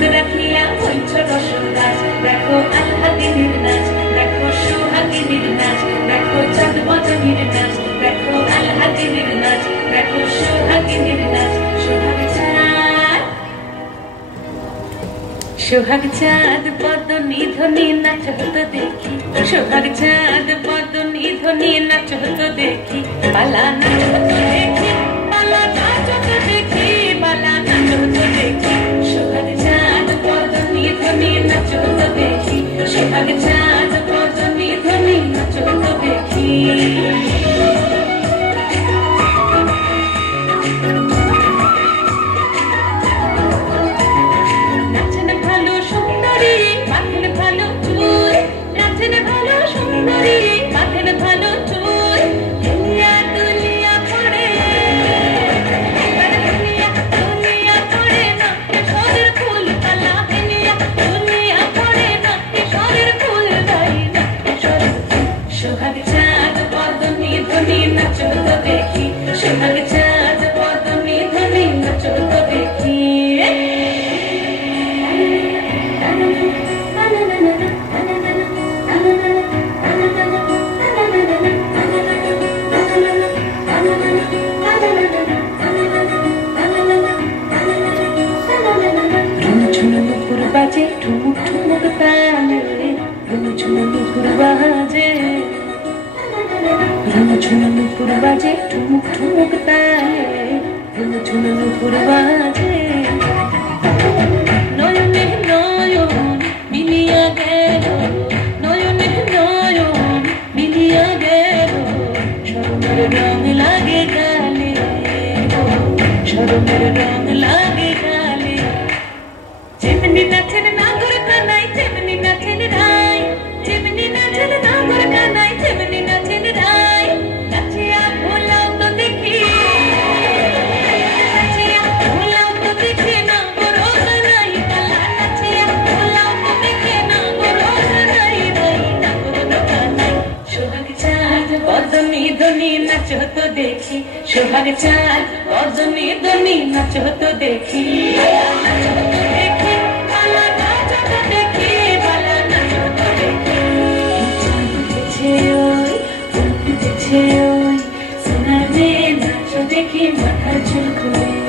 চাঁদ রাখিয়া বইছ রসুন গাছ, দেখো আল্লাদিনীর নাচ, দেখো সোহাগিনীর নাচ, দেখো চাঁদ বদনীর নাচ, দেখো আল্লাদিনীর নাচ, দেখো সোহাগিনীর নাচ। সোহাগ চাঁদ বদনী ধ্বনি নাচ হতো দেখি, সোহাগ চাঁদ বদনী ধ্বনি নাচ হতো দেখি, বালা নাচ হতো দেখি, বালা নাচ হতো দেখি, বালা নাচ হতো দেখি। সোহাগ চাঁদ বদনী ধ্বনি নাচ হতো দেখি, সোহাগ চাঁদ বদনী ধ্বনি নাচ হতো দেখি। সোহাগ চাঁদ বদনী ধ্বনি নাচ হতো দেখি, সোহাগ চাঁদ বদনী ধ্বনি নাচ হতো দেখি। নুপুর বাজে ঠুমুক ঠুমুক তালে, ঝুনঝুন নুপুর বাজে, ঝুনঝুন নুপুর বাজে ঠুমুক ঠুমুক তালে, ঝুনঝুন নুপুর বাজে। নয়নে নয়ন মিলিয়া গেল, নয়নে নয়ন মিলিয়া গেল, শরমের রং লাগে গালে, শরমের রং লাগে গালে। যেমনি নাচেন নাগর কানাই, তেমনি নাচেন রাই, যেমনি নাচেন নাগর কানাই, তেমনি নাচেন রাই। নাচিয়া ভোলাও তো দেখি, নাচিয়া ভোলাও তো দেখি, নাগর কানাই কালা, নাচিয়া ভোলাও তো দেখি, নাগর কানাই ভাই, নাগর কানাই। সোহাগ চাঁদ বদনী ধ্বনি নাচ হতো দেখি, সোহাগ চাঁদ বদনী ধ্বনি নাচ হতো দেখি, নাচ হতো দেখি, বালা নাচ হতো দেখি, বালা নাচ হতো দেখি। চাঁদ উঠেছে ওই, ফুল ফুটেছে ওই, সোনার মেয়ে নাচ দেখি মাথার চুল খুলে।